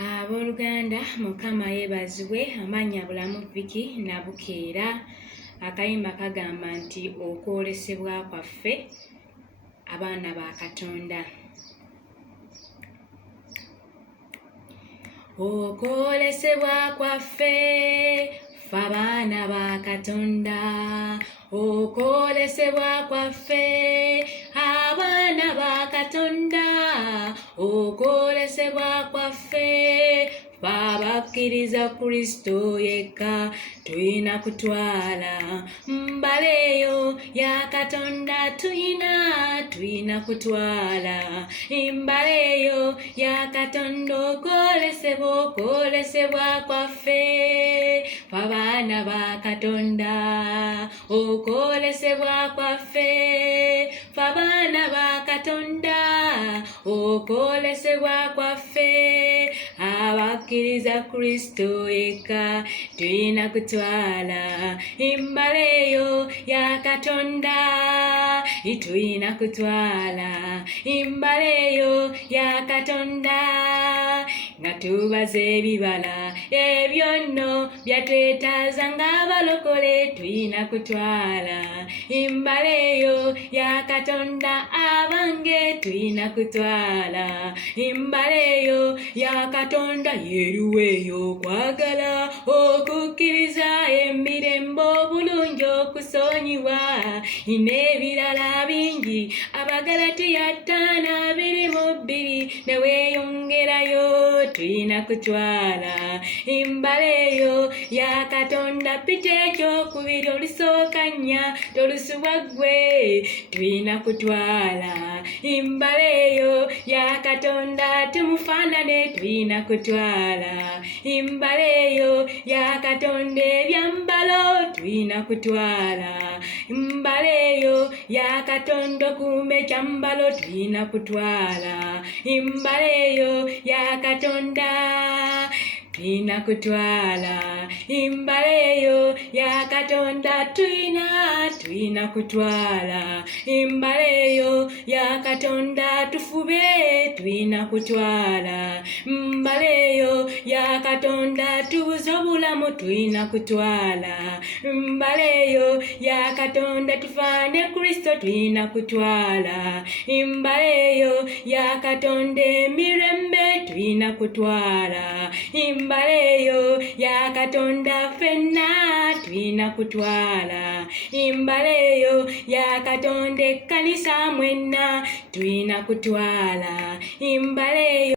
Abooluganda Mukama yeebazibwe, amannya bulamu Vicky Nabukeera. Akayimba kagamba nti okwolesebwa kwaffe abaana ba Katonda. Okwolesebwa kwaffe ffe abaana ba Katonda. Okwolesebwa kwaffe abaana ba Katonda. Okwolesebwa kwaffe ffe abakkiriza Kristo yekka tuyina kutwala mbaleyo ya Katonda, tuyina kutwala mbaleyo ya Katonda. Okwolesebwa kwaffe ffe abaana ba Katonda. Okwolesebwa kwaffe ffe abaana ba Katonda. Okwolesebwa kwaffe abakkiriza Kristo yekka tuyina kutwala mbaleyo ya Katonda. Tuyina kutwala mbaleyo ya Katonda nga tubaza ebibala ebyo nno byatwetaaza ng'abalokole. Tuyina kutwala mbaleyo ya Katonda. Abange tuyina kutwala mbaleyo ya Katonda. Yeruweyo okwagala, okukkiriza, emirembe, obulungi, okusonyiwa n'ebirala bingi. Abagalatiya 5:2 neweeyongerayo. Tuyina kutwala mbaleyo ya Katonda. Pita ekyokubiri olusooka nnya tolusubwa ggwe. Tuyina kutwala mbaleyo ya Katonda. Tumufaanane. Tuyina kutwala mbaleyo ya Katonda. Ebyambalo tuyina kutwala mbaleyo ya Katonda. Okuuma ekyambalo tuyina kutwala mbaleyo ya Katonda. Tuyina kutwala mbaleyo ya Katonda. Tuyina kutwala mbaleyo ya Katonda. Tufube. Tuyina kutwala mbaleyo ya Katonda. Tubuze obulamu. Tuyina kutwala mbaleyo ya Katonda. Tufaane Kristo. Tuyina kutwala mbaleyo ya Katonda. Emirembe tuyina kutwala mbaleyo ya Katonda. Ffenna tuyina kutwala mbaleyo ya Katonda. Ekkanisa mwenna tuyina kutwala mbaleyo.